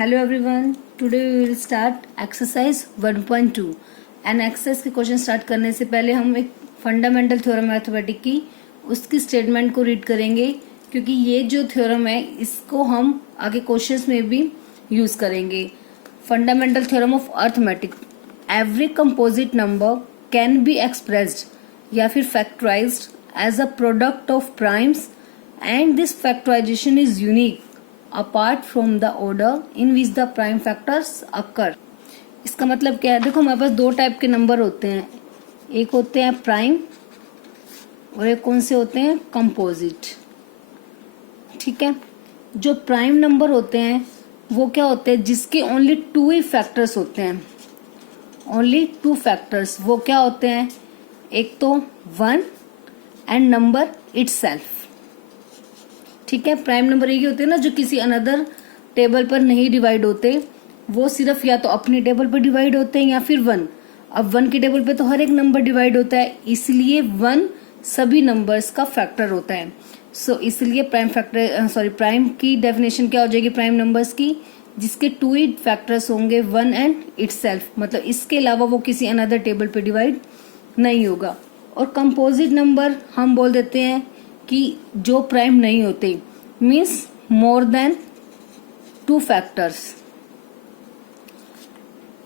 Hello everyone. Today we will start exercise 1.2 and exercise के question start करने से पहले हम एक फंडामेंटल थ्योरम मैथमेटिक की उसकी स्टेटमेंट को रीड करेंगे, क्योंकि ये जो थ्योरम है इसको हम आगे क्वेश्चंस में भी यूज करेंगे। Fundamental theorem of arithmetic, every composite number can be expressed या फिर factorised as a product of primes and this factorisation is unique apart from the order in which the prime factors occur। इसका मतलब क्या है? देखो, हमारे पास दो type के नंबर होते हैं, एक होते हैं प्राइम और एक कौन से होते हैं? कंपोजिट। ठीक है, जो प्राइम नंबर होते हैं वो क्या होते हैं? जिसके ओनली टू ही फैक्टर्स होते हैं, ओनली टू फैक्टर्स। वो क्या होते हैं? एक तो 1 एंड नंबर इटसेल्फ। ठीक है, प्राइम नंबर ये होते हैं ना जो किसी अनदर टेबल पर नहीं डिवाइड होते, वो सिर्फ या तो अपने टेबल पर डिवाइड होते हैं या फिर 1। अब 1 के टेबल पे तो हर एक नंबर डिवाइड होता है, इसलिए 1 सभी नंबर्स का फैक्टर होता है। सो इसलिए प्राइम की डेफिनेशन क्या हो जाएगी प्राइम नंबर्स की? जिसके टू ही फैक्टर्स होंगे 1 एंड इटसेल्फ, मतलब इसके अलावा वो किसी अनदर टेबल पे डिवाइड नहीं होगा। और कंपोजिट नंबर हम बोल देते हैं कि जो प्राइम नहीं होते, मीन्स मोर देन 2 फैक्टर्स।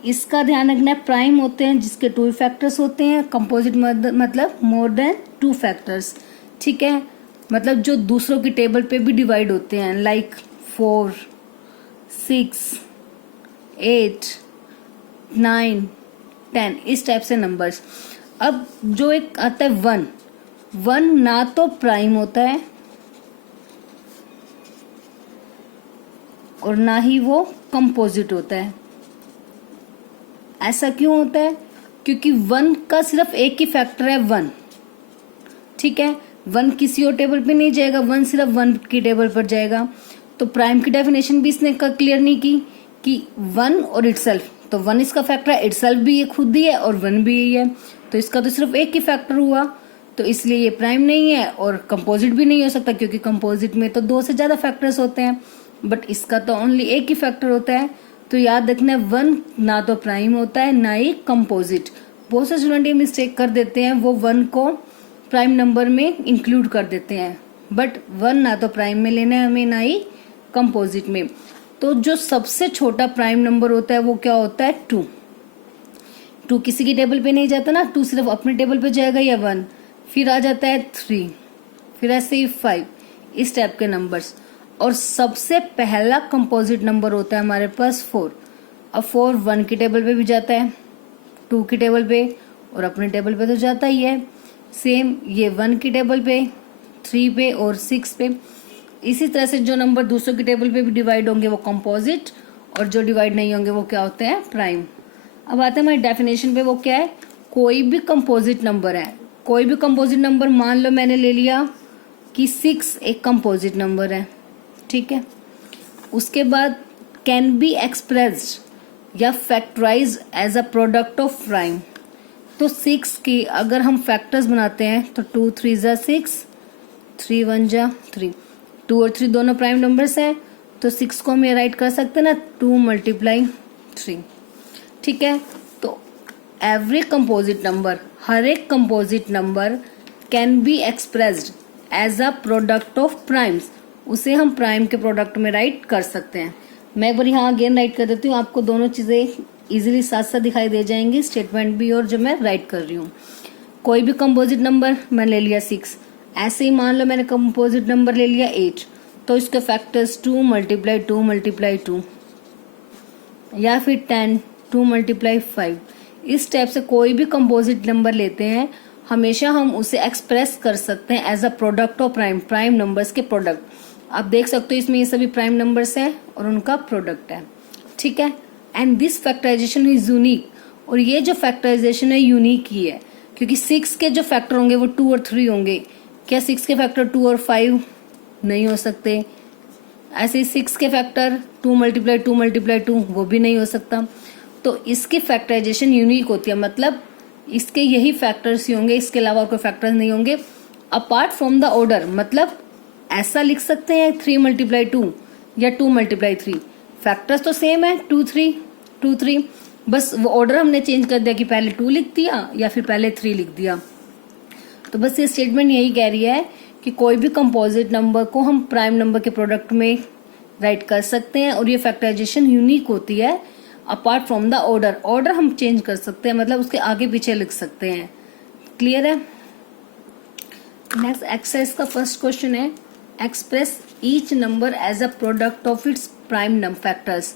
इसका ध्यान रखना है, प्राइम होते हैं जिसके 2 फैक्टर्स होते हैं, कंपोजिट मतलब मोर देन 2 फैक्टर्स। ठीक है, मतलब जो दूसरों की टेबल पे भी डिवाइड होते हैं, लाइक 4, 6, 8, 9, 10, इस टाइप से नंबर्स। अब जो एक आता है 1 ना तो प्राइम होता है और ना ही वो कंपोजिट होता है। ऐसा क्यों होता है? क्योंकि 1 का सिर्फ एक ही फैक्टर है 1। ठीक है, 1 किसी और टेबल पे नहीं जाएगा, 1 सिर्फ 1 की टेबल पर जाएगा। तो प्राइम की डेफिनेशन भी इसने क्लियर नहीं की कि 1 और इटसेल्फ, तो 1 इसका फैक्टर है, इटसेल्फ भी ये खुद ही है और 1 भी यही है, तो इसका तो सिर्फ एक ही फैक्टर हुआ, तो इसलिए ये प्राइम नहीं है और कंपोजिट भी नहीं हो सकता, क्योंकि कंपोजिट में तो 2 से ज्यादा फैक्टर्स होते हैं, बट इसका तो ओनली एक ही फैक्टर होता है। तो याद रखना, 1 ना तो प्राइम होता है ना ही कंपोजिट। बहुत से स्टूडेंट ये मिस्टेक कर देते हैं, वो 1 को प्राइम नंबर में इंक्लूड कर देते हैं, बट 1 ना तो प्राइम में लेना है हमें, ना ही कंपोजिट में। तो जो सबसे छोटा प्राइम नंबर होता है वो क्या होता है? 2 किसी की टेबल पे नहीं जाता ना, 2 सिर्फ अपने टेबल पे जाएगा, या 1, फिर आ जाता है 3, फिर ऐसे ही 5, इस टाइप के नंबर्स। और सबसे पहला कंपोजिट नंबर होता है हमारे पास 4। अब 4 1 की टेबल पे भी जाता है, 2 की टेबल पे और अपने टेबल पे तो जाता ही है। सेम ये 1 की टेबल पे, 3 पे और 6 पे। इसी तरह से जो नंबर दूसरों की टेबल पे भी डिवाइड होंगे वो कंपोजिट, और जो डिवाइड नहीं होंगे वो क्या होते हैं? प्राइम। अब आते हैं हमारी डेफिनेशन पे, वो क्या है? कोई भी कंपोजिट नंबर है, कोई भी कंपोजिट नंबर, मान लो मैंने ले लिया कि 6 एक कंपोजिट नंबर है। ठीक है, उसके बाद कैन बी एक्सप्रेस्ड या factorise as a product of prime. तो 6 के अगर हम फैक्टर्स बनाते हैं तो 2 3 जा 6, 3 1 जा 3, 2 और 3 दोनों प्राइम नंबर्स हैं, तो 6 को हम ये राइट कर सकते हैं ना, 2 × 3। ठीक है, तो एवरी कंपोजिट नंबर, हर एक composite number can be expressed as a product of primes, उसे हम प्राइम के प्रोडक्ट में राइट कर सकते हैं। मैं एक बार यहाँ अगेन राइट कर देती हूँ, आपको दोनों चीजें इजीली साथ साथ दिखाई दे जाएंगी, स्टेटमेंट भी और जो मैं राइट कर रही हूँ। कोई भी कंपोजिट नंबर मैंने ले लिया 6, ऐसे ही मान लो मैंने कंपोजिट नंबर ले लिया 8, तो इसके फैक्टर्स 2 × 2 × 2, या फिर 10, 2 × 5। इस टाइप से कोई भी कंपोजिट नंबर लेते हैं, हमेशा हम उसे एक्सप्रेस कर सकते हैं as a product of prime numbers के प्रोडक्ट। आप देख सकते हो इसमें ये सभी प्राइम नंबर्स हैं और उनका प्रोडक्ट है। ठीक है, and this factorisation is unique, और ये जो फैक्टराइजेशन है यूनिक ही है, क्योंकि 6 के जो फैक्टर होंगे वो 2 और 3 होंगे। क्या 6 के फैक्टर 2 और 5 नहीं हो सकते? ऐसे ही 6 के फैक्टर 2 × 2 × 2 वो भी नहीं हो सकता। तो इसकी फैक्टराइजेशन यूनिक होती है, मतलब इसके यही फैक्टर्स ही होंगे, इसके अलावा और कोई फैक्टर्स नहीं होंगे अपार्ट फ्रॉम द ऑर्डर। मतलब ऐसा लिख सकते हैं 3 × 2 या 2 × 3, फैक्टर्स तो सेम है 2 3 2 3, बस वो ऑर्डर हमने चेंज कर दिया कि पहले 2 लिख दिया या फिर पहले 3 लिख दिया। तो बस ये स्टेटमेंट यही कह रही है कि कोई भी कंपोजिट नंबर को हम प्राइम नंबर के प्रोडक्ट में राइट कर सकते हैं और ये फैक्टराइजेशन यूनिक होती है apart from the order. Order हम चेंज कर सकते हैं, मतलब उसके आगे पीछे लिख सकते हैं। क्लियर है? नेक्स्ट एक्सरसाइज का फर्स्ट क्वेश्चन है, express each number as a product of its prime number factors.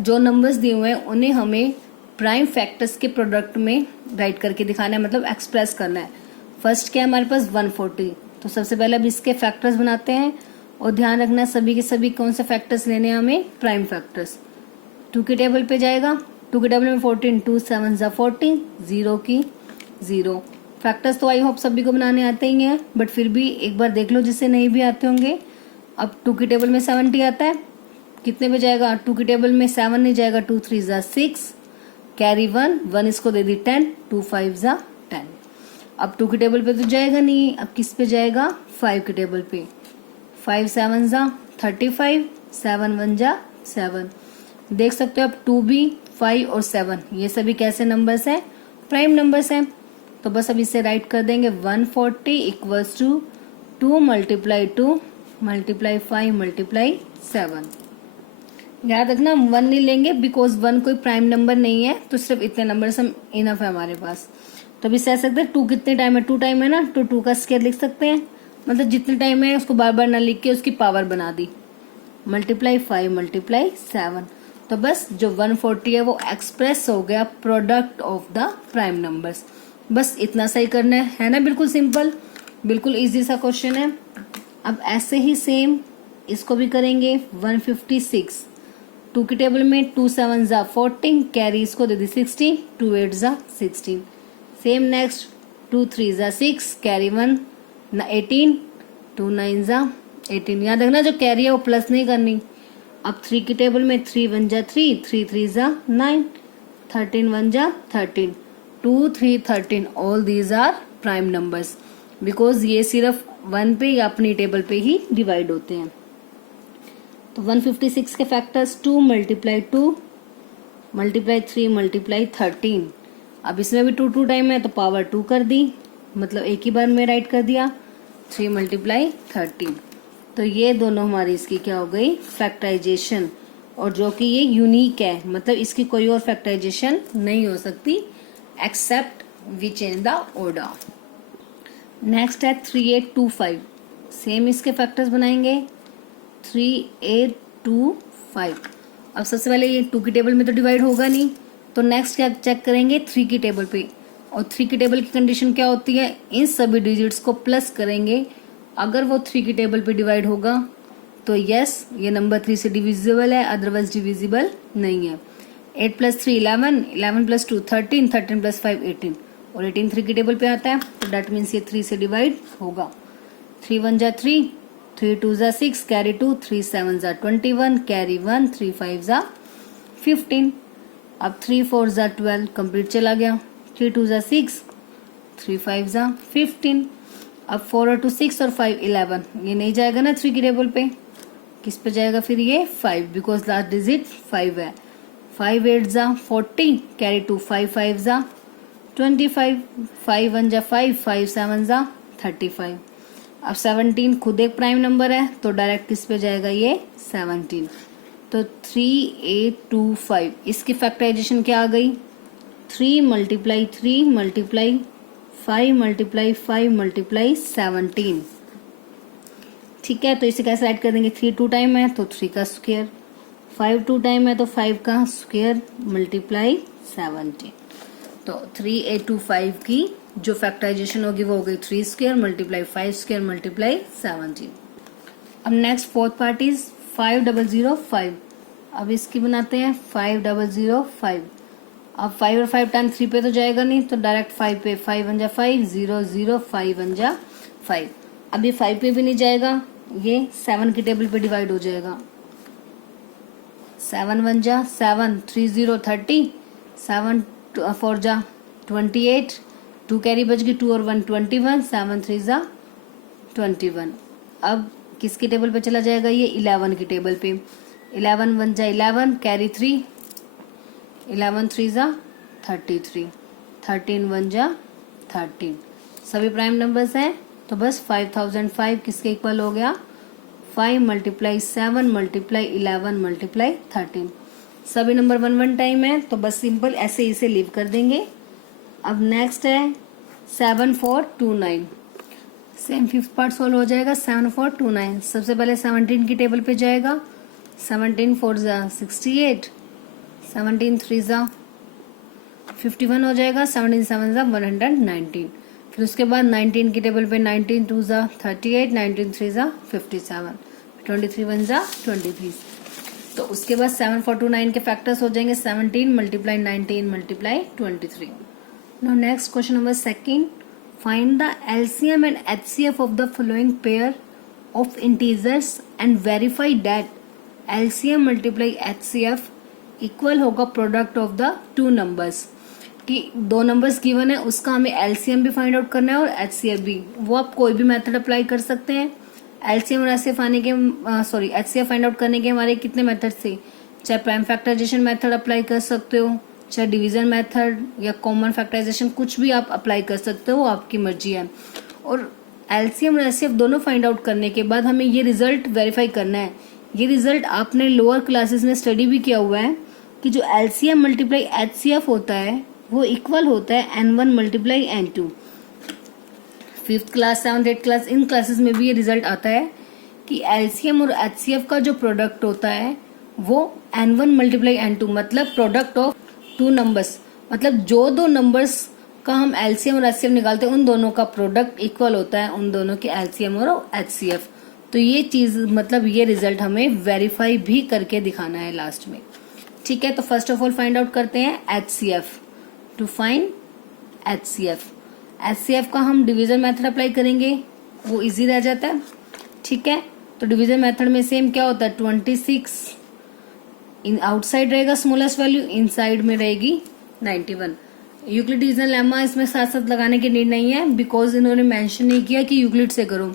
जो नंबर्स दिए हुए हैं उन्हें हमें प्राइम फैक्टर्स के प्रोडक्ट में राइट करके दिखाना है, मतलब एक्सप्रेस करना है। फर्स्ट क्या है हमारे पास 140, तो सबसे पहले अब इसके फैक्टर्स बनाते हैं और ध्यान रखना सभी के सभी कौन से फैक्टर्स लेने हैं हमें, प्राइम फैक्टर्स। 2 के टेबल पे जाएगा, 2 के टेबल में 14, 2 7 14, 0 की 0। फैक्टर्स तो आई होप सभी को बनाने आते ही हैं, बट फिर भी एक बार देख लो जिससे नहीं भी आते होंगे। अब 2 की टेबल में 70 आता है, कितने पे जाएगा, 2 की टेबल में 7 नहीं जाएगा, 2 3 6, कैरी 1, 1 इसको दे दी 10, 2 5 10। अब 2 की टेबल पे तो जाएगा नहीं, अब किस पे जाएगा, 5 की टेबल पे। 5 7 35, 7 1 7। देख सकते हो अब 2 भी, 5 और 7 ये सभी कैसे नंबर्स हैं, प्राइम नंबर्स हैं। तो बस अब इसे राइट कर देंगे 140 equals to 2 multiply 2 multiply 5 multiply 7। याद रखना 1 नहीं लेंगे बिकॉज 1 कोई प्राइम नंबर नहीं है, तो सिर्फ इतने नंबर हम इनफ है हमारे पास। तो अभी कह सकते हैं 2 कितने टाइम है, 2 टाइम है ना, तो 2 का स्क्वायर लिख सकते हैं, मतलब जितने टाइम है उसको बार बार ना लिख के उसकी पावर बना दी, मल्टीप्लाई 5 मल्टीप्लाई 7। तो बस जो 140 है वो एक्सप्रेस हो गया product of the prime numbers. बस इतना सही करना है ना, बिल्कुल सिंपल, बिल्कुल इजी सा क्वेश्चन है। अब ऐसे ही सेम इसको भी करेंगे 156। 2 की टेबल में 2 7 14, कैरी इसको दे दी 16, 2 8 16। Same next 2 3 6, carry 1 18, 2 9 18। याद रखना जो कैरी है वो प्लस नहीं करनी। अब 3 की टेबल में 3 1 3, 3 3 9, 13 1 13, 2 3 13। All these are prime numbers because ये सिर्फ 1 पे या अपनी टेबल पे ही डिवाइड होते हैं। तो 156 के फैक्टर्स 2 मल्टीप्लाई 2 मल्टीप्लाई 3 मल्टीप्लाई 13। अब इसमें भी 2 2 टाइम है तो पावर 2 कर दी, मतलब एक ही बार में राइट कर दिया, 3 मल्टीप्लाई 13। तो ये दोनों हमारी इसकी क्या हो गई, फैक्टराइजेशन, और जो कि ये यूनिक है, मतलब इसकी कोई और फैक्टराइजेशन नहीं हो सकती except we change the order. Next है 3825। सेम इसके फैक्टर्स बनाएंगे 3825। अब सबसे पहले ये 2 की टेबल में तो डिवाइड होगा नहीं, तो नेक्स्ट क्या चेक करेंगे 3 की टेबल पे, और 3 की टेबल की कंडीशन क्या होती है, इन सभी डिजिट्स को प्लस करेंगे। अगर वो 3 की टेबल पे डिवाइड होगा तो यस ये नंबर 3 से डिविजिबल है, अदरवाइज डिविजिबल नहीं है। 8 + 3 11, 11 + 2 13, 13 + 5 18, और 18 3 की टेबल पे आता है, तो डेट मीन्स ये 3 से डिवाइड होगा। 3 1 3, 3 2 6, कैरी 2, 3 7 21, कैरी 1, 3 5 15। अब 3 4 12 कंप्लीट चला गया, 3 2 6, 3 5 15। अब 4 और 2 6 और 5 11, ये नहीं जाएगा ना 3 की टेबल पे, किस पे जाएगा फिर ये 5, बिकॉज लास्ट डिजिट 5 है। 5 8 40, कैरी 2, 5 5 25, 5 1 5, 5 7 35। अब 17 खुद एक प्राइम नंबर है तो डायरेक्ट किस पे जाएगा ये 17। तो 3825 इसकी फैक्टराइजेशन क्या आ गई, 3 मल्टीप्लाई 3 मल्टीप्लाई 5 मल्टीप्लाई 5 मल्टीप्लाई 17। ठीक है, तो इसे कैसे राइट कर देंगे, 3 2 टाइम है तो 3 का स्क्वायर, 5 2 टाइम है तो 5 का स्क्वायर मल्टीप्लाई 17। तो 3825 की जो फैक्टराइजेशन होगी वो हो गई 3 स्क्वायर मल्टीप्लाई 5 स्क्वायर मल्टीप्लाई 17। अब नेक्स्ट फोर्थ पार्ट इज 5005। अब इसकी बनाते हैं 5005। अब 5 और 5 टाइम 3 पे तो जाएगा नहीं, तो डायरेक्ट 5 पे, 5 1 5 0 0 5 1 5। अब ये 5 पे भी नहीं जाएगा, ये 7 की टेबल पे डिवाइड हो जाएगा। 7 1 7, 3 0 30, 7 4 28, 2 कैरी बच गई, 2 और 1 21, 7 3 21। अब किसकी टेबल पे चला जाएगा, ये 11 की टेबल पे। 11 1 जा 11, कैरी 3, 11 3 जा 33, 13 1 जा 13, सभी प्राइम नंबर्स हैं। तो बस 5005 किसके इक्वल हो गया, 5 × 7 × 11 × 13, सभी नंबर 1 1 टाइम है, तो बस सिंपल ऐसे इसे लीव कर देंगे। अब नेक्स्ट है 7 4 2 9, सेम फिफ्थ पार्ट सोल्व हो जाएगा। 7 4 2 9, सबसे पहले 17 की टेबल पे जाएगा, 17 4 जा 68, 17 3 जा 51 हो जाएगा, 17 7 जा 119, फिर उसके बाद 19 की टेबल पे 19 2 जा 38, 19 3 जा 57, 23 1 जा 23, तो उसके बाद 7 4 2 9 के फैक्टर्स हो जाएंगे 17 × 19 × 23। Now next question number second, find the LCM and HCF of the following pair of integers and verify that LCM × HCF equal होगा product of the two numbers, कि दो नंबर्स गिवन है उसका हमें LCM भी find out करना है और HCF भी। वो आप कोई भी मेथड अप्लाई कर सकते हैं। LCM और HCF आने के HCF फाइंड आउट करने के हमारे कितने मेथड थे, चाहे प्राइम फैक्टराइजेशन मेथड अप्लाई कर सकते हो, चाहे डिवीजन मेथड या कॉमन फैक्टराइजेशन, कुछ भी आप अप्लाई कर सकते हो, आपकी मर्जी है। और LCM और HCF दोनों फाइंड आउट करने के बाद हमें ये रिजल्ट वेरीफाई करना है। ये रिजल्ट आपने लोअर क्लासेस में स्टडी भी किया हुआ है कि जो LCM × HCF होता है वो इक्वल होता है N1 × N2। Fifth class, 7th 8th class, इन क्लासेस में भी ये रिजल्ट आता है कि LCM और HCF का जो प्रोडक्ट होता है वो N1 × N2, मतलब प्रोडक्ट ऑफ टू नंबर्स, मतलब जो दो नंबर्स का हम LCM और HCF निकालते हैं उन दोनों का प्रोडक्ट इक्वल होता है उन दोनों के LCM और HCF। तो ये चीज, मतलब ये रिजल्ट हमें वेरीफाई भी करके दिखाना है लास्ट में। ठीक है, तो first of all find out करते हैं HCF। टू फाइंड HCF का हम डिवीजन मेथड अप्लाई करेंगे, वो इजी रह जाता है। ठीक है, तो डिवीजन मेथड में सेम क्या होता है, 26 इन आउटसाइड रहेगा स्मॉलेस्ट वैल्यू, इनसाइड में रहेगी 91। यूक्लिड डिवीजन लेमा इसमें साथ साथ लगाने की नीड नहीं है, बिकॉज इन्होंने मेंशन नहीं किया कि यूक्लिड से करो,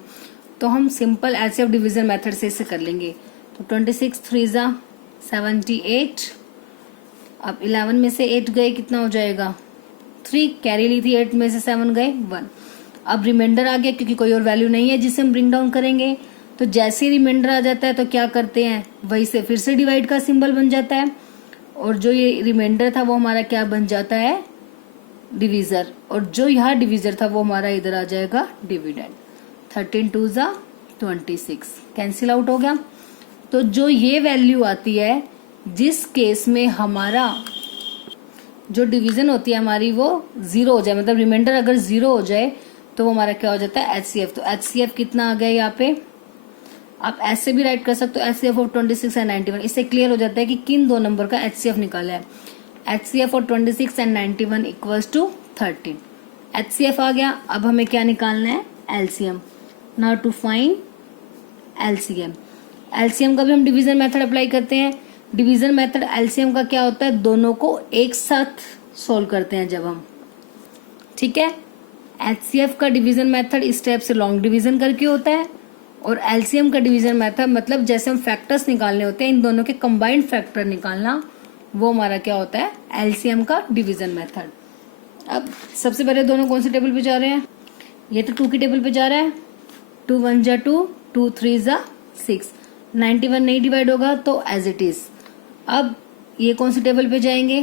तो हम सिंपल HCF डिवीजन मेथड से इसे कर लेंगे। तो 26 3 जा 78, अब 11 में से 8 गए, कितना हो जाएगा 3, कैरी ली थी 8 में से 7 गए 1। अब रिमाइंडर आ गया क्योंकि कोई और वैल्यू नहीं है जिसे हम ब्रिंग डाउन करेंगे, तो जैसे ही रिमाइंडर आ जाता है तो क्या करते हैं, वही से फिर से डिवाइड का सिंबल बन जाता है, और जो ये रिमाइंडर था वो हमारा क्या बन जाता है, डिवीजर, और जो यहाँ डिवीजर था वो हमारा इधर आ जाएगा डिविडेंड। 13 2 जा 26, कैंसिल आउट हो गया। तो जो ये वैल्यू आती है जिस केस में हमारा जो डिवीजन होती है हमारी वो 0 हो जाए, मतलब रिमाइंडर अगर 0 हो जाए तो वो हमारा क्या हो जाता है, HCF। तो HCF कितना आ गया यहाँ पे, आप ऐसे भी राइट कर सकते हो, HCF ऑफ 26 एंड 91। इससे क्लियर हो जाता है कि किन दो नंबर का HCF निकाला है। HCF of 26 and 91 equals to 13। HCF आ गया, अब हमें क्या निकालना है, LCM। Now to find LCM। LCM का भी हम डिवीजन मेथड अप्लाई करते हैं। डिवीजन मेथड LCM का क्या होता है, दोनों को एक साथ सोल्व करते हैं जब हम। ठीक है, HCF का डिवीजन मेथड इस टाइप से लॉन्ग डिवीजन करके होता है, और LCM का डिवीजन मेथड मतलब जैसे हम फैक्टर्स निकालने होते हैं इन दोनों के कंबाइंड फैक्टर निकालना, वो हमारा क्या होता है, LCM का डिवीजन मेथड। अब सबसे पहले दोनों कौन से टेबल पे जा रहे हैं, ये तो 2 की टेबल पे जा रहा है, 2 1 जा 2, 2 3 जा 6, 91 नहीं डिवाइड होगा तो एज इट इज। अब ये कौन सी टेबल पे जाएंगे,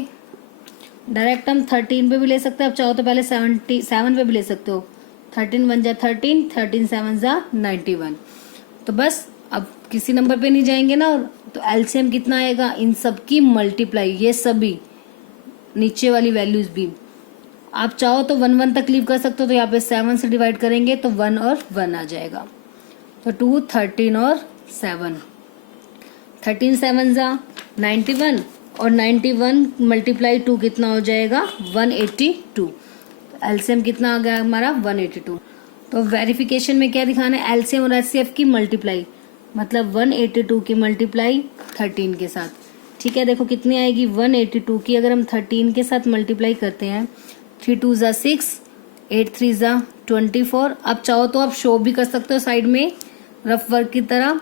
डायरेक्ट हम 13 पे भी ले सकते हैं, अब चाहो तो पहले 77 पे भी ले सकते हो। 13 1 जा 13, 13 7 जा 91। तो बस अब किसी नंबर पे नहीं जाएंगे ना, तो LCM कितना आएगा, इन सब की मल्टीप्लाई, ये सभी नीचे वाली वैल्यूज भी। आप चाहो तो 1 1 तक लीव कर सकते हो, तो यहाँ पे 7 से डिवाइड करेंगे तो 1 और 1 आ जाएगा। तो 2 13 और 7, 13 7 जा 91, और 91 मल्टीप्लाई 2 कितना हो जाएगा, 182। LCM कितना आ गया हमारा, 182। तो वेरिफिकेशन में क्या दिखाना है, LCM और HCF की मल्टीप्लाई, मतलब 182 की मल्टीप्लाई 13 के साथ। ठीक है, देखो कितनी आएगी, 182 की अगर हम 13 के साथ मल्टीप्लाई करते हैं, 3 2 जा 6, 8 3 जा 24। अब चाहो तो आप शो भी कर सकते हो साइड में रफ वर्क की तरह,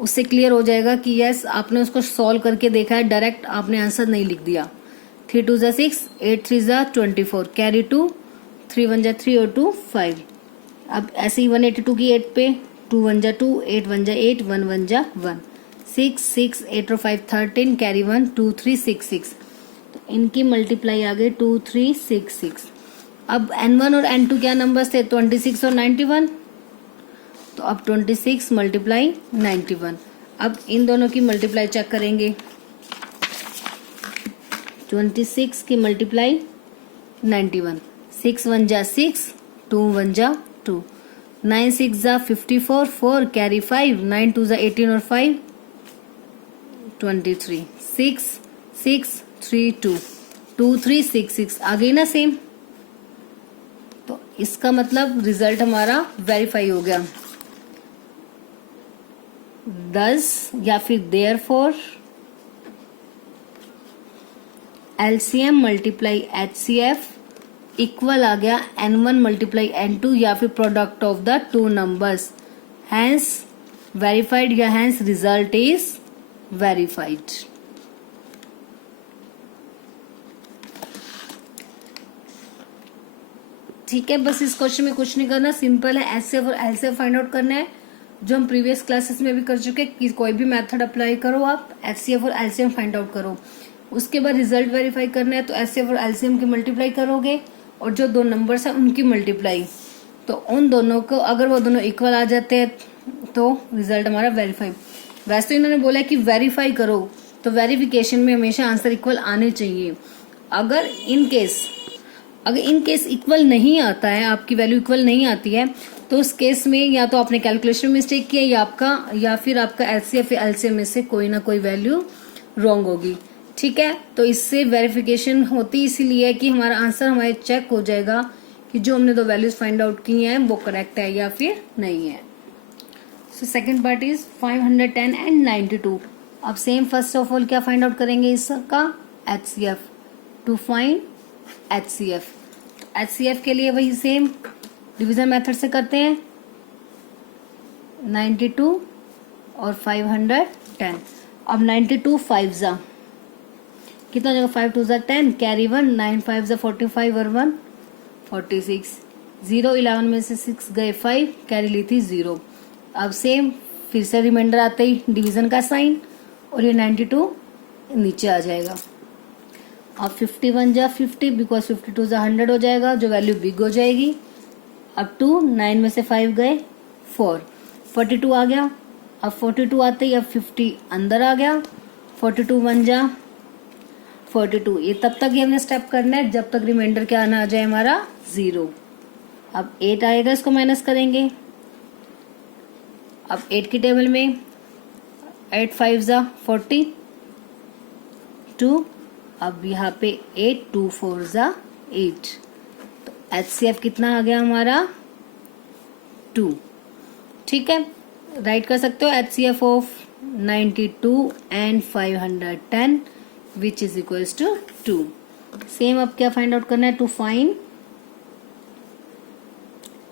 उससे क्लियर हो जाएगा कि यस आपने उसको सॉल्व करके देखा है, डायरेक्ट आपने आंसर नहीं लिख दिया। 3 2 ज़ा 6, 8 3 ज़ा 24, कैरी 2, 3 1 ज़ा 3 और 2 5। अब ऐसे ही 182 की 8 पे 2 1 ज़ा 2, 8 1 ज़ा 8, 1 1 ज़ा 1, 6 6 8 और 5 13, कैरी 1 2 3 6 6। तो इनकी मल्टीप्लाई आ गई 2 3 6 6। अब n1 और n2 क्या नंबर्स थे, 26 और 91। तो अब 26 मल्टीप्लाई 91। अब इन दोनों की मल्टीप्लाई चेक करेंगे। 26 की मल्टीप्लाई 91, 6 1 जा 6, 2 1 जा 2, 9 6 जा 54, 4 कैरी 5, 9 2 जा 18 और 5 23, 6 6 3 2, 2 3 6 6 आ गई ना सेम। तो इसका मतलब रिजल्ट हमारा वेरीफाई हो गया। 10 या फिर therefore LCM multiply HCF equal आ गया n1 मल्टीप्लाई n2 या फिर product of the two numbers, hence verified या हैंस रिजल्ट इज वेरीफाइड। ठीक है, बस इस क्वेश्चन में कुछ नहीं करना, सिंपल है। एचसीएफ और एलसीएफ फाइंड आउट करना है, जो हम प्रीवियस क्लासेस में भी कर चुके हैं कि कोई भी मेथड अप्लाई करो, आप एचसीएफ और एलसीएम फाइंड आउट करो। उसके बाद रिजल्ट वेरीफाई करना है, तो एचसीएफ और एलसीएम की मल्टीप्लाई करोगे और जो दो नंबर्स हैं उनकी मल्टीप्लाई, तो उन दोनों को अगर वो दोनों इक्वल आ जाते हैं तो रिजल्ट हमारा वेरीफाई। वैसे तो इन्होंने बोला कि वेरीफाई करो, तो वेरिफिकेशन में हमेशा आंसर इक्वल आने चाहिए। अगर इन केस इक्वल नहीं आता है, आपकी वैल्यू इक्वल नहीं आती है, तो उस केस में या तो आपने कैलकुलेशन मिस्टेक किया या फिर आपका एचसीएफ या एलसीएम में से कोई ना कोई वैल्यू रॉन्ग होगी। ठीक है, तो इससे वेरिफिकेशन होती इसीलिए कि हमारा आंसर हमारे चेक हो जाएगा कि जो हमने दो वैल्यूज फाइंड आउट की हैं वो करेक्ट है या फिर नहीं है। So second part is 510 and 92। अब सेम फर्स्ट ऑफ ऑल क्या फाइंड आउट करेंगे इसका, HCF, to find HCF. HCF के लिए वही सेम डिवीजन मेथड से करते हैं, 92 और 510। अब 92 5 जा कितना हो जाएगा, 5 2 जा 10, कैरी 1, 9 5 जा 45 और 1 46, 0 11 में से 6 गए 5, कैरी ली थी 0। अब सेम फिर से रिमाइंडर आते ही डिवीजन का साइन और ये 92 नीचे आ जाएगा। अब 51 जा 50 बिकॉज 52 जा 100 हो जाएगा, जो वैल्यू बिग हो जाएगी। अब 2 9 में से 5 गए 4, 42 आ गया। अब 42 आते ही अब 50 अंदर आ गया, 42 1 जा 42। ये तब तक ही हमने स्टेप करना है जब तक रिमाइंडर क्या आना आ जाए हमारा 0। अब 8 आएगा, इसको माइनस करेंगे। अब 8 की टेबल में 8 5 जा 42। अब यहाँ पे 8 2 4 जा 8। तो एचसीएफ कितना आ गया हमारा 2। ठीक है, राइट कर सकते हो HCF of 92 and 510 which is equals to 2। Same अब क्या फाइंड आउट करना है, टू फाइंड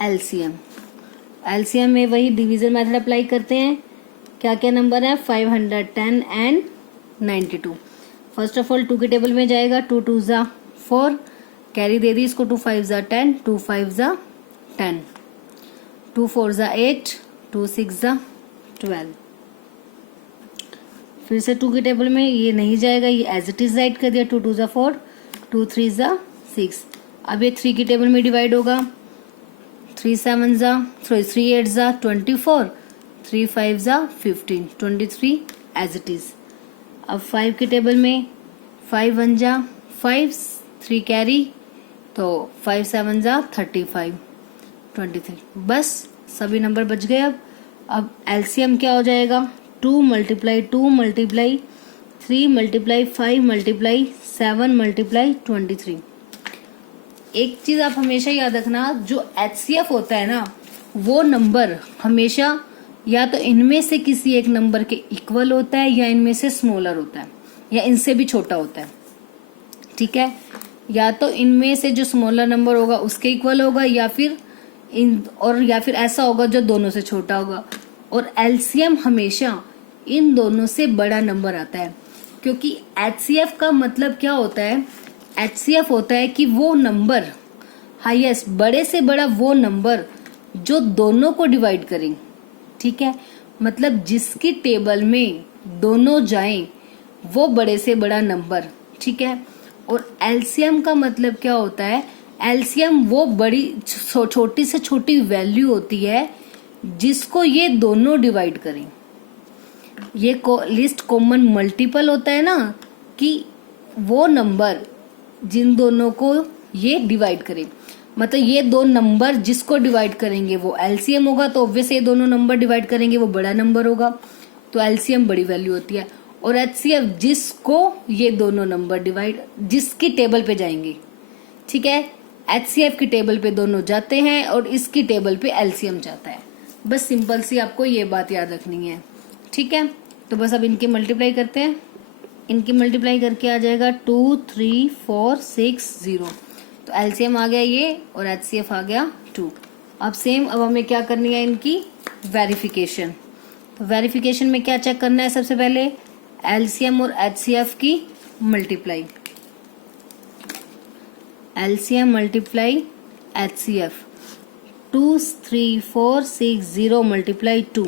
एलसीएम। एलसीएम में वही डिवीजन मेथड अप्लाई करते हैं। क्या क्या नंबर है, 510 एंड 92। फर्स्ट ऑफ ऑल 2 के टेबल में जाएगा, 2 2 जा 4, कैरी दे दी इसको, 2 5 जा 10, 2 5 जा 10, 2 4 जा 8, 2 6 जा 12। फिर से 2 के टेबल में ये नहीं जाएगा, ये एज इट इज राइट कर दिया, 2 2 जा 4, 2 3 जा 6। अब ये 3 की टेबल में डिवाइड होगा, 3 7 जा 3 8 जा 24, 3 5 जा 15, 23 एज इट इज। अब 5 की टेबल में 5 1 जा 5, 3 कैरी, तो 5 7 जा 35, 23। बस सभी नंबर बच गए। अब एलसीएम क्या हो जाएगा, 2 multiply 2 multiply 3 multiply 5 multiply 7 multiply 23। एक चीज आप हमेशा याद रखना, जो एचसीएफ होता है ना, वो नंबर हमेशा या तो इनमें से किसी एक नंबर के इक्वल होता है या इनमें से स्मॉलर होता है या इनसे भी छोटा होता है। ठीक है, या तो इनमें से जो स्मॉलर नंबर होगा उसके इक्वल होगा या फिर ऐसा होगा जो दोनों से छोटा होगा। और एलसीएम हमेशा इन दोनों से बड़ा नंबर आता है। क्योंकि HCF का मतलब क्या होता है, HCF होता है कि वो नंबर हाईएस्ट, बड़े से बड़ा वो नंबर जो दोनों को डिवाइड करें। ठीक है, मतलब जिसकी टेबल में दोनों जाएं वो बड़े से बड़ा नंबर। ठीक है, और एलसीएम का मतलब क्या होता है, एलसीएम वो बड़ी छोटी से छोटी वैल्यू होती है जिसको ये दोनों डिवाइड करें। ये लिस्ट कॉमन मल्टीपल होता है ना, कि वो नंबर जिन दोनों को ये डिवाइड करें, मतलब ये दो नंबर जिसको डिवाइड करेंगे वो एलसीएम होगा, तो ऑब्वियस ये दोनों नंबर डिवाइड करेंगे वो बड़ा नंबर होगा, तो एलसीएम बड़ी वैल्यू होती है। और एचसीएफ जिसको ये दोनों नंबर डिवाइड, जिसकी टेबल पे जाएंगे। ठीक है, एचसीएफ की टेबल पे दोनों जाते हैं और इसकी टेबल पे एलसीएम जाता है। बस सिंपल सी आपको ये बात याद रखनी है। ठीक है, तो बस अब इनकी मल्टीप्लाई करते हैं। इनकी मल्टीप्लाई करके आ जाएगा 2 3 4 6 0, तो एलसीएम आ गया ये और एचसीएफ आ गया 2। अब सेम, अब हमें क्या करनी है, इनकी वेरिफिकेशन। तो वेरिफिकेशन में क्या चेक करना है, सबसे पहले एलसीएम और एचसीएफ की multiply. LCM multiply HCF, 2 3 4 6 0 multiply 2,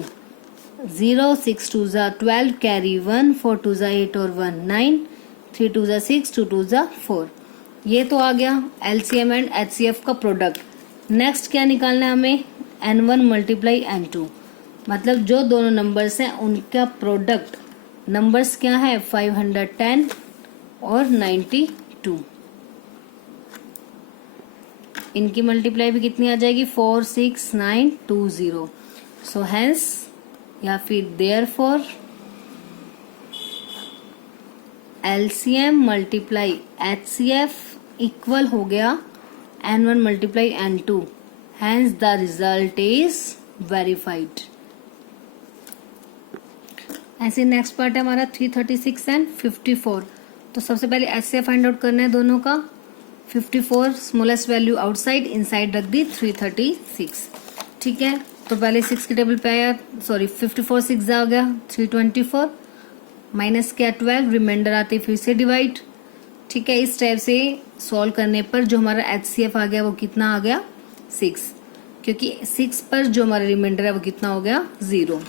0 6 2 जा 12 कैरी 1 4 2 जा 8 और 1 9 3 2 जा 6 2 2 जा 4। ये तो आ गया एलसीएम एंड एचसीएफ का प्रोडक्ट। नेक्स्ट क्या निकालना है हमें, n1 मल्टीप्लाई n2, मतलब जो दोनों नंबर्स हैं उनका प्रोडक्ट। नंबर्स क्या है, 510 और 92। इनकी मल्टीप्लाई भी कितनी आ जाएगी, 4 6 9 2 0। सो हेंस या फिर therefore LCM multiply HCF equal हो गया n1 multiply n2, hence the result is verified. ऐसे नेक्स्ट पार्ट है हमारा 336 एंड 54। तो सबसे पहले एचसीएफ फाइंड आउट करना है दोनों का। 54 स्मॉलेस्ट वैल्यू आउटसाइड, इनसाइड रख दी 336। ठीक है, तो पहले 6 की टेबल पे आया, सॉरी 54 6 आ गया 324, माइनस क्या 12, रिमाइंडर आते फिर से डिवाइड। ठीक है, इस टाइप से सॉल्व करने पर जो हमारा एचसीएफ आ गया वो कितना आ गया 6, क्योंकि 6 पर जो हमारा रिमाइंडर है वो कितना हो गया 0।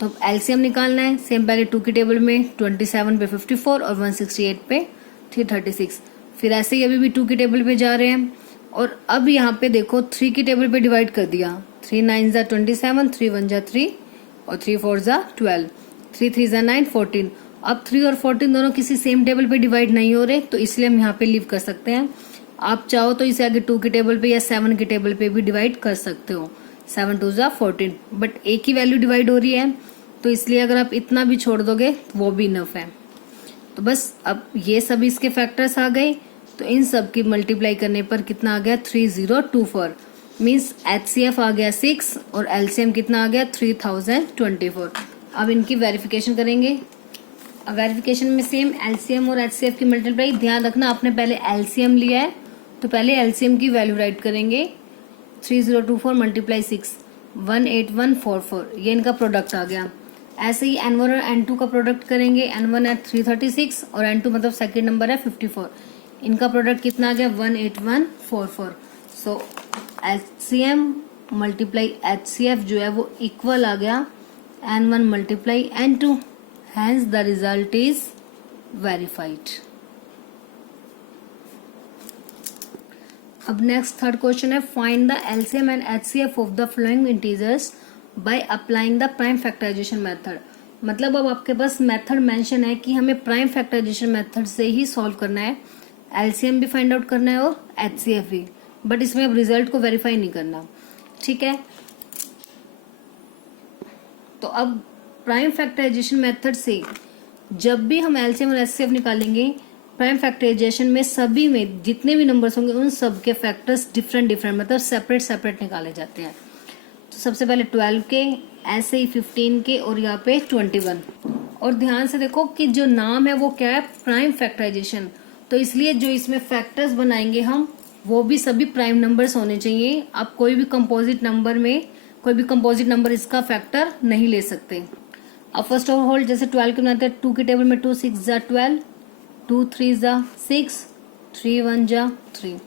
तो एलसीएम निकालना है, सेम पहले 2 की टेबल में 27 पे 54 और 168 पे 336। फिर ऐसे ही अभी भी 2 की टेबल पे जा रहे हैं, और अब यहाँ पे देखो 3 की टेबल पे डिवाइड कर दिया, 3 9 जा 27, 3 1 जा 3 और 3 4 जा 12, 3 3 जा 9 14। अब 3 और 14 दोनों किसी सेम टेबल पे डिवाइड नहीं हो रहे, तो इसलिए हम यहाँ पे लीव कर सकते हैं। आप चाहो तो इसे आगे 2 की टेबल पे या 7 की टेबल पे भी डिवाइड कर सकते हो, 7 2 जा 14, बट एक ही वैल्यू डिवाइड हो रही है, तो इसलिए अगर आप इतना भी छोड़ दोगे वो भी इनफ है। तो बस अब ये सभी इसके फैक्टर्स आ गए, तो इन सब की मल्टीप्लाई करने पर कितना आ गया 3024, मीन्स एचसीएफ आ गया 6 और एलसीएम कितना आ गया 3024। अब इनकी वेरिफिकेशन करेंगे। अब वेरिफिकेशन में सेम एलसीएम और एचसीएफ की मल्टीप्लाई। ध्यान रखना आपने पहले एलसीएम लिया है, तो पहले एलसीएम की वैल्यू राइट करेंगे, 3024 मल्टीप्लाई 6 18144, ये इनका प्रोडक्ट आ गया। ऐसे ही n1 और n2 का प्रोडक्ट करेंगे, n1 है 336 और n2 मतलब सेकेंड नंबर है 54, इनका प्रोडक्ट कितना आ गया 18144। सो एचसीएम मल्टीप्लाई एचसीएफ जो है वो इक्वल आ गया n1 multiply n2, hence the result is verified. अब नेक्स्ट थर्ड क्वेश्चन है, find the LCM and HCF of the following integers by applying the prime factorisation method. मतलब अब आपके पास मेथड मेंशन है कि हमें प्राइम फैक्टराइजेशन मेथड से ही solve करना है, एलसीएम भी फाइंड आउट करना है और एचसीएफ भी, बट इसमें अब रिजल्ट को वेरीफाई नहीं करना। ठीक है, तो अब प्राइम फैक्टराइजेशन मेथड से जब भी हम एलसीएम और एचसीएफ निकालेंगे, प्राइम फैक्टराइजेशन में सभी में जितने भी नंबर्स होंगे उन सब के फैक्टर्स डिफरेंट डिफरेंट, मतलब सेपरेट सेपरेट निकाले जाते हैं। तो सबसे पहले 12 के, ऐसे ही 15 के और यहाँ पे 21। और ध्यान से देखो कि जो नाम है वो क्या है, प्राइम फैक्टराइजेशन, तो इसलिए जो इसमें फैक्टर्स बनाएंगे हम वो भी सभी प्राइम नंबर्स होने चाहिए। आप कोई भी कंपोजिट नंबर में कोई भी कंपोजिट नंबर इसका फैक्टर नहीं ले सकते। अब फर्स्ट ऑफ ऑल जैसे 12 के बनाते हैं, 2 की टेबल में 2 6 जा 12, 2 3 जा 6, 3 1 जा 3।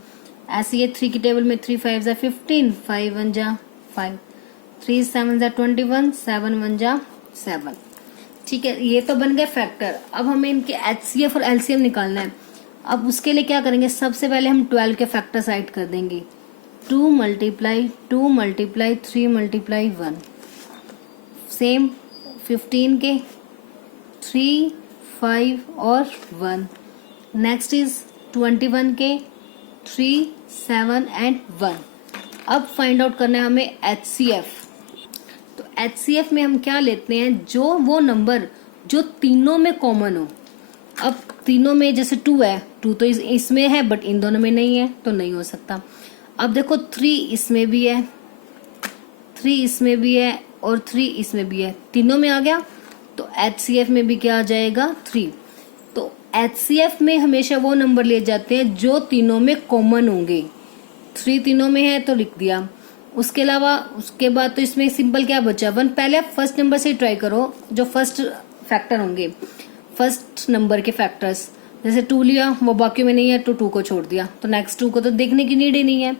ऐसे ये 3 की टेबल में 3 5 जा 15, 5 1 जा 5, 3 7 जा 21, 7 1 जा 7। ठीक है, ये तो बन गए फैक्टर। अब हमें इनके HCF और LCM निकालना है। अब उसके लिए क्या करेंगे, सबसे पहले हम 12 के फैक्टर साइड कर देंगे। 2 मल्टीप्लाई 2 मल्टीप्लाई 3 मल्टीप्लाई 1, सेम 15 के 3 5 और 1। नेक्स्ट इज 21 के 3 7 एंड 1। अब फाइंड आउट करना है हमें HCF। तो HCF में हम क्या लेते हैं, जो वो नंबर जो तीनों में कॉमन हो। अब तीनों में जैसे 2 है, 2 तो इसमें है बट इन दोनों में नहीं है, तो नहीं हो सकता। अब देखो 3 इसमें भी है, 3 इसमें भी है और 3 इसमें भी है, तीनों में आ गया। तो HCF में भी क्या आ जाएगा, 3। तो HCF में हमेशा वो नंबर लिए जाते हैं जो तीनों में कॉमन होंगे। 3 तीनों में है तो लिख दिया। उसके अलावा उसके बाद तो इसमें सिंपल क्या बचा, 1। पहले आप फर्स्ट नंबर से ट्राई करो, जो फर्स्ट फैक्टर होंगे, फर्स्ट नंबर के फैक्टर्स। जैसे 2 लिया, वो बाकी में नहीं है तो 2 को छोड़ दिया, तो नेक्स्ट 2 को तो देखने की नीड ही नहीं है।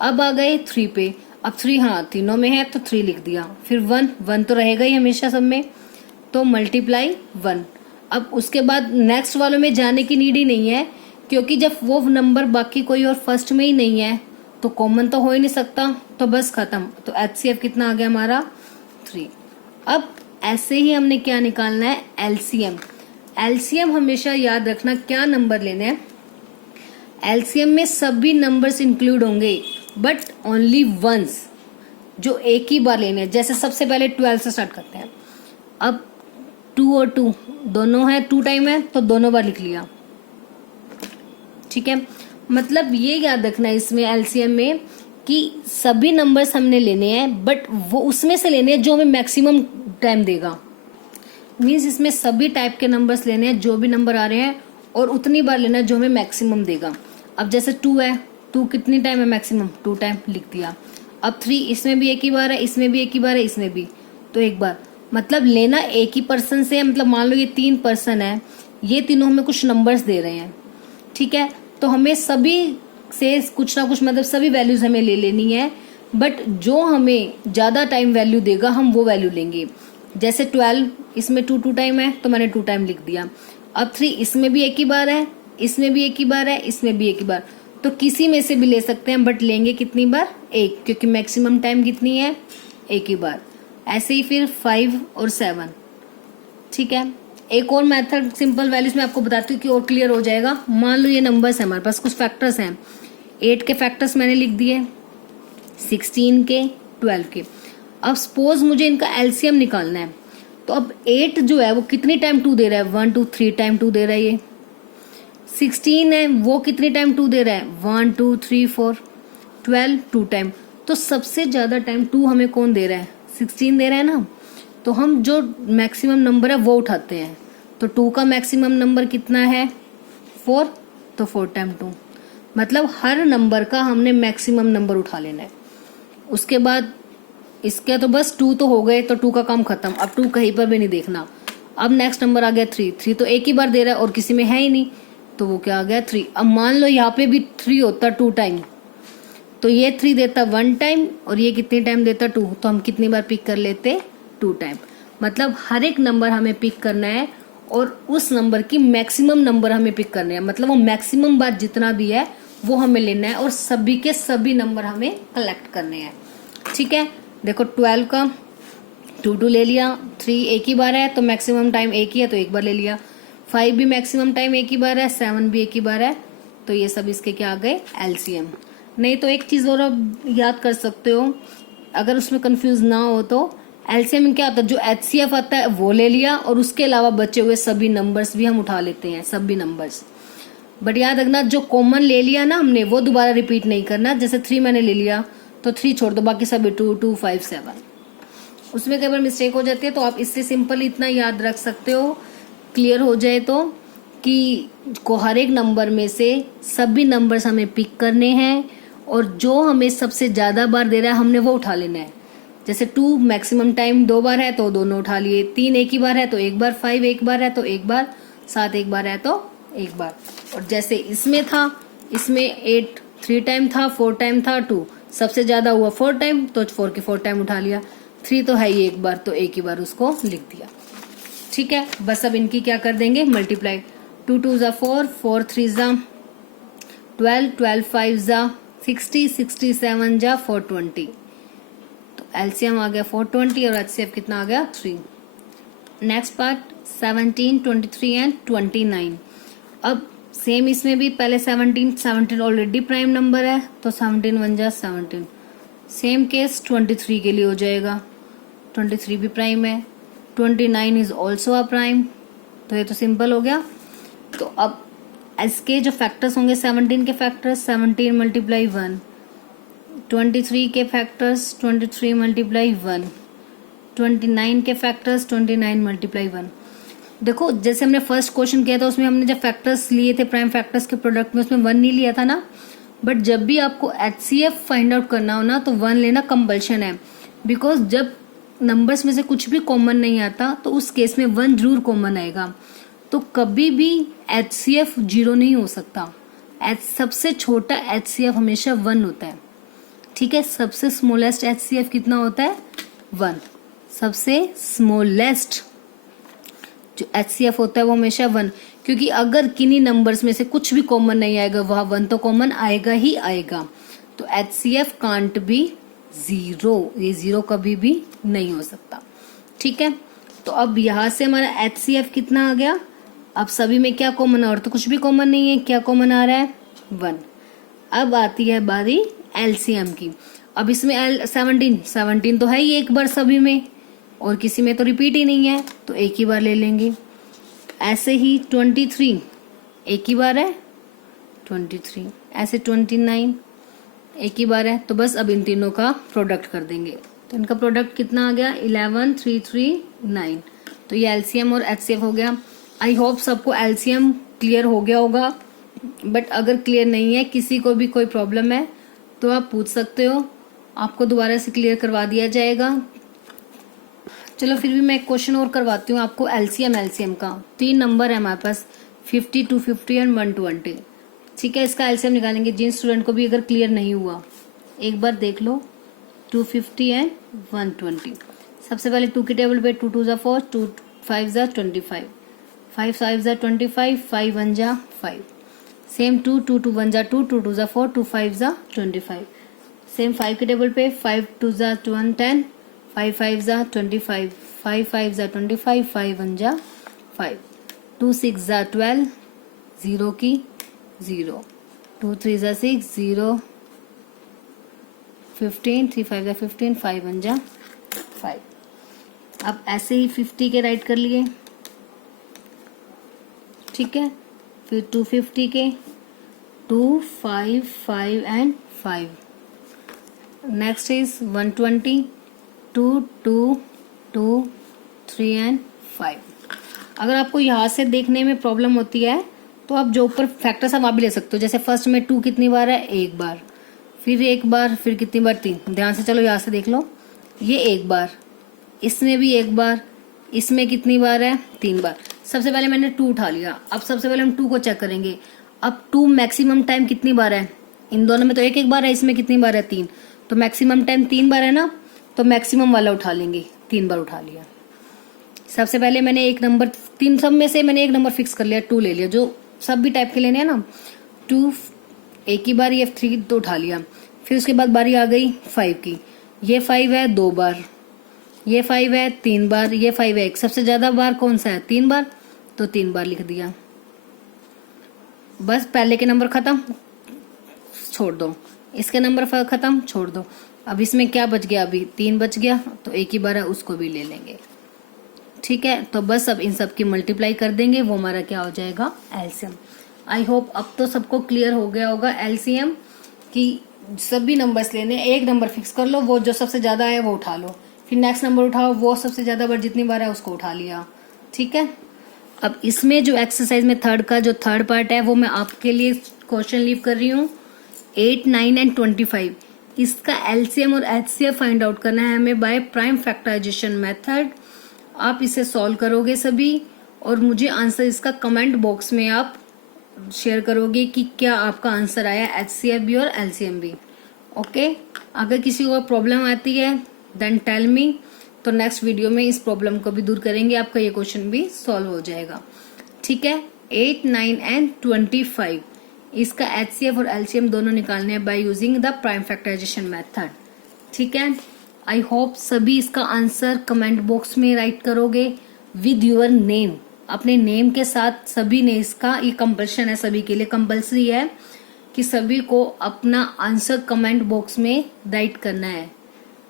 अब आ गए 3 पे। अब 3 हाँ तीनों में है तो 3 लिख दिया। फिर 1 तो रहेगा ही हमेशा सब में, तो मल्टीप्लाई 1। अब उसके बाद नेक्स्ट वालों में जाने की नीड ही नहीं है, क्योंकि जब वो नंबर बाकी कोई और फर्स्ट में ही नहीं है तो कॉमन तो हो ही नहीं सकता, तो बस खत्म। तो HCF कितना आ गया हमारा, 3। अब ऐसे ही हमने क्या निकालना है, LCM। LCM हमेशा याद रखना क्या नंबर लेने हैं। LCM में सभी नंबर्स इंक्लूड होंगे बट ओनली वंस, जो एक ही बार लेने हैं। जैसे सबसे पहले 12 से स्टार्ट करते हैं। अब 2 और 2 दोनों है, 2 टाइम है तो दोनों बार लिख लिया। ठीक है, मतलब ये याद रखना है इसमें LCM में कि सभी नंबर्स हमने लेने हैं बट वो उसमें से लेने हैं जो हमें मैक्सिमम टाइम देगा। मीन्स इसमें सभी टाइप के नंबर्स लेने हैं, जो भी नंबर आ रहे हैं, और उतनी बार लेना है जो हमें मैक्सिमम देगा। अब जैसे 2 है, 2 कितनी टाइम है मैक्सिमम, 2 टाइम लिख दिया। अब 3 इसमें भी एक ही बार है, इसमें भी एक ही बार है, इसमें भी तो एक बार। मतलब लेना एक ही पर्सन से है। मतलब मान लो ये 3 पर्सन है, ये तीनों हमें कुछ नंबर्स दे रहे हैं। ठीक है, तो हमें सभी से कुछ ना कुछ, मतलब सभी वैल्यूज हमें ले लेनी है, बट जो हमें ज्यादा टाइम वैल्यू देगा हम वो वैल्यू लेंगे। जैसे 12 इसमें 2 टाइम है तो मैंने 2 टाइम लिख दिया। अब 3 इसमें भी एक ही बार है, इसमें भी एक ही बार है, इसमें भी एक ही बार, तो किसी में से भी ले सकते हैं बट लेंगे कितनी बार, एक, क्योंकि मैक्सिमम टाइम कितनी है, एक ही बार। ऐसे ही फिर 5 और 7। ठीक है, एक और मेथड सिंपल वैल्यूज में आपको बताती हूँ कि और क्लियर हो जाएगा। मान लो ये नंबर्स है हमारे पास, कुछ फैक्टर्स हैं। 8 के फैक्टर्स मैंने लिख दिए, 16 के, 12 के। अब सपोज मुझे इनका LCM निकालना है, तो अब 8 जो है वो कितनी टाइम 2 दे रहा है, 1 2 3 टाइम 2 दे रहा है। ये 16 है, वो कितनी टाइम 2 दे रहा है, 1 2 3 4। 12 2 टाइम, तो सबसे ज्यादा टाइम 2 हमें कौन दे रहा है, 16 दे रहा है ना। तो हम जो मैक्सिमम नंबर है वो उठाते हैं। तो 2 का मैक्सिमम नंबर कितना है, 4, तो 4 टाइम 2। मतलब हर नंबर का हमने मैक्सिमम नंबर उठा लेना है। उसके बाद इसके तो बस 2 तो हो गए, तो 2 का काम खत्म। अब 2 कहीं पर भी नहीं देखना। अब नेक्स्ट नंबर आ गया 3। 3 तो एक ही बार दे रहा है और किसी में है ही नहीं, तो वो क्या आ गया, 3। अब मान लो यहाँ पे भी 3 होता 2 टाइम, तो ये 3 देता 1 टाइम और ये कितने टाइम देता 2, तो हम कितनी बार पिक कर लेते, 2 टाइम। मतलब हर एक नंबर हमें पिक करना है और उस नंबर की मैक्सिमम नंबर हमें पिक करने हैं। मतलब वो मैक्सिमम बार जितना भी है वो हमें लेना है और सभी के सभी नंबर हमें कलेक्ट करने हैं। ठीक है, देखो 12 का 2 ले लिया, 3 एक ही बार है तो मैक्सिमम टाइम एक ही है तो एक बार ले लिया, 5 भी मैक्सिमम टाइम एक ही बार है, 7 भी एक ही बार है, तो ये सब इसके क्या आ गए, LCM। नहीं तो एक चीज और आप याद कर सकते हो, अगर उसमें कंफ्यूज ना हो तो LCM में क्या होता है, जो HCF आता है वो ले लिया और उसके अलावा बचे हुए सभी नंबर्स भी हम उठा लेते हैं, सभी नंबर्स। बट याद रखना जो कॉमन ले लिया ना हमने वो दोबारा रिपीट नहीं करना। जैसे 3 मैंने ले लिया तो 3 छोड़ दो, बाकी सभी 2 2 5 7। उसमें कई बार मिस्टेक हो जाती है, तो आप इससे सिंपल इतना याद रख सकते हो, क्लियर हो जाए तो, कि को हर एक नंबर में से सभी नंबर्स हमें पिक करने हैं और जो हमें सबसे ज्यादा बार दे रहा है हमने वो उठा लेना है। जैसे 2 मैक्सिमम टाइम 2 बार है तो दोनों उठा लिए, 3 एक ही बार है तो एक बार, 5 एक बार है तो एक बार, 7 एक बार है तो एक बार। और जैसे इसमें था, इसमें 8 3 टाइम था, 4 टाइम था, 2 सबसे ज्यादा हुआ 4 टाइम तो 4 के 4 टाइम उठा लिया, 3 तो है ही एक बार तो एक ही बार उसको लिख दिया। ठीक है, बस अब इनकी क्या कर देंगे मल्टीप्लाई, 2 2 ज़ा 4, 4 3 ज़ा 12, 12 5 ज़ा 60, 67 जा 420, तो एलसीएम आ गया 420 और एचसीएफ कितना आ गया 3। Next part 17, 23 and 29। अब सेम इसमें भी पहले 17 ऑलरेडी प्राइम नंबर है तो 17 1 जा 17। सेम केस 23 के लिए हो जाएगा, 23 भी प्राइम है, 29 इज ऑल्सो अ प्राइम, तो ये तो सिंपल हो गया। तो अब इसके जो फैक्टर्स होंगे 17 के फैक्टर्स 17 मल्टीप्लाई 1, 23 के फैक्टर्स 23 मल्टीप्लाई 1, 29 के फैक्टर्स 29 मल्टीप्लाई 1। देखो जैसे हमने फर्स्ट क्वेश्चन किया था उसमें हमने जब फैक्टर्स लिए थे प्राइम फैक्टर्स के प्रोडक्ट में, उसमें 1 नहीं लिया था ना, बट जब भी आपको एचसीएफ फाइंड आउट करना हो ना तो 1 लेना कंपल्शन है, बिकॉज जब नंबर्स में से कुछ भी कॉमन नहीं आता तो उस केस में 1 जरूर कॉमन आएगा। तो कभी भी एचसीएफ 0 नहीं हो सकता, सबसे छोटा एचसीएफ हमेशा 1 होता है। ठीक है, सबसे स्मॉलेस्ट एचसीएफ कितना होता है 1, सबसे स्मॉलेस्ट जो एचसीएफ होता है वो हमेशा 1, क्योंकि अगर किन्हीं नंबर्स में से कुछ भी कॉमन नहीं आएगा वह 1 तो कॉमन आएगा ही आएगा, तो एचसीएफ कांट बी 0, ये 0 कभी भी नहीं हो सकता। ठीक है, तो अब यहां से हमारा एचसीएफ कितना आ गया, अब सभी में क्या कॉमन है, और तो कुछ भी कॉमन नहीं है, क्या कॉमन आ रहा है 1। अब आती है बारी एलसीएम की। अब इसमें 17 तो है ही एक बार सभी में और किसी में तो रिपीट ही नहीं है तो एक ही बार ले लेंगे। ऐसे ही 23 एक ही बार है 23, ऐसे 29 एक ही बार है, तो बस अब इन तीनों का प्रोडक्ट कर देंगे। तो इनका प्रोडक्ट कितना आ गया 11 3 3 9, तो ये एलसीएम और एचसीएफ हो गया। आई होप सबको एलसीएम क्लियर हो गया होगा, बट अगर क्लियर नहीं है, किसी को भी कोई प्रॉब्लम है तो आप पूछ सकते हो, आपको दोबारा से क्लियर करवा दिया जाएगा। चलो फिर भी मैं एक क्वेश्चन और करवाती हूँ आपको एलसीएम का। 3 नंबर है हमारे पास 50, 250 एंड 120। ठीक है, इसका एलसीएम निकालेंगे। जिन स्टूडेंट को भी अगर क्लियर नहीं हुआ एक बार देख लो, 250 एंड 120। सबसे पहले 2 की टेबल पे 2 2 ज़ा 4, 2 5 ज़ा 25, 5 5 ज़ा 25, 5 1 ज़ा 5। सेम 2 2 2 1 ज़ा 2, 2 2 ज़ा 4, 2 5 ज़ा 25। सेम 5 की टेबल पे 5 2 ज़ा 10, 5 5 ज़ा 25, 5 5 ज़ा 25, 5 1 ज़ा 5, 2 6 ज़ा 12, 0 की 0, 2 3 ज़ा 6, 0 15, 3 5 ज़ा 15, 5 1 ज़ा 5। अब ऐसे ही 50 के राइट कर लिए। ठीक है, फिर 250 के 2 5 5 एंड 5। Next is 120, 2 2 2 3 and 5। अगर आपको यहाँ से देखने में प्रॉब्लम होती है तो आप जो ऊपर फैक्टर्स आप भी ले सकते हो। जैसे फर्स्ट में 2 कितनी बार है, एक बार, फिर एक बार, फिर कितनी बार 3। ध्यान से चलो यहाँ से देख लो, ये एक बार, इसमें भी एक बार, इसमें कितनी बार है 3 बार। सबसे पहले मैंने 2 उठा लिया, अब सबसे पहले हम 2 को चेक करेंगे। अब 2 मैक्सिमम टाइम कितनी बार है, इन दोनों में तो एक एक बार है, इसमें कितनी बार है 3, तो मैक्सिमम टाइम 3 बार है ना, तो मैक्सिमम वाला उठा लेंगे। 3 बार उठा लिया। सबसे पहले मैंने एक नंबर, 3 सब में से मैंने एक नंबर फिक्स कर लिया, 2 ले लिया, जो सब भी टाइप के लेने हैं ना। 2 एक ही बार, ये 3 तो उठा लिया। फिर उसके बाद बारी आ गई 5 की, ये 5 है 2 बार, ये 5 है 3 बार, ये 5 है 1। सबसे ज्यादा बार कौन सा है 3 बार, तो 3 बार लिख दिया। बस पहले के नंबर खत्म, छोड़ दो, इसके नंबर खत्म, छोड़ दो। अब इसमें क्या बच गया, अभी 3 बच गया, तो एक ही बार है उसको भी ले लेंगे। ठीक है, तो बस अब इन सब की मल्टीप्लाई कर देंगे, वो हमारा क्या हो जाएगा एलसीएम। आई होप अब तो सबको क्लियर हो गया होगा एलसीएम कि सभी नंबर्स लेने, एक नंबर फिक्स कर लो, वो जो सबसे ज्यादा है वो उठा लो, फिर नेक्स्ट नंबर उठाओ, वो सबसे ज्यादा बार जितनी बार है उसको उठा लिया। ठीक है, अब इसमें जो एक्सरसाइज में थर्ड का जो थर्ड पार्ट है वो मैं आपके लिए क्वेश्चन लीव कर रही हूँ। 8 9 एंड 25 इसका एलसीएम और एचसीएफ फाइंड आउट करना है हमें बाय प्राइम फैक्टराइजेशन मेथड। आप इसे सॉल्व करोगे सभी और मुझे आंसर इसका कमेंट बॉक्स में आप शेयर करोगे कि क्या आपका आंसर आया एचसीएफ भी और एलसीएम भी। ओके, अगर किसी को प्रॉब्लम आती है देन टेल मी, तो नेक्स्ट वीडियो में इस प्रॉब्लम को भी दूर करेंगे, आपका ये क्वेश्चन भी सॉल्व हो जाएगा। ठीक है, 8, 9 एंड 25 इसका एचसीएफ और एलसीएम दोनों निकालने हैं by using the prime factorisation method. ठीक है, आई होप सभी इसका आंसर कमेंट बॉक्स में राइट करोगे विद योर नेम, अपने नेम के साथ सभी ने। इसका ये कंपल्शन है, सभी के लिए कंपल्सरी है कि सभी को अपना आंसर कमेंट बॉक्स में राइट करना है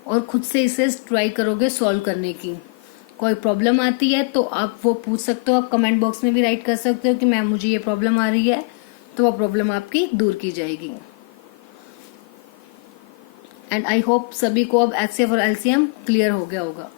और खुद से इसे ट्राई करोगे सॉल्व करने की। कोई प्रॉब्लम आती है तो आप वो पूछ सकते हो, आप कमेंट बॉक्स में भी राइट कर सकते हो कि मैम मुझे ये प्रॉब्लम आ रही है, तो वो प्रॉब्लम आपकी दूर की जाएगी। एंड आई होप सभी को अब एचसीएफ और एलसीएम क्लियर हो गया होगा।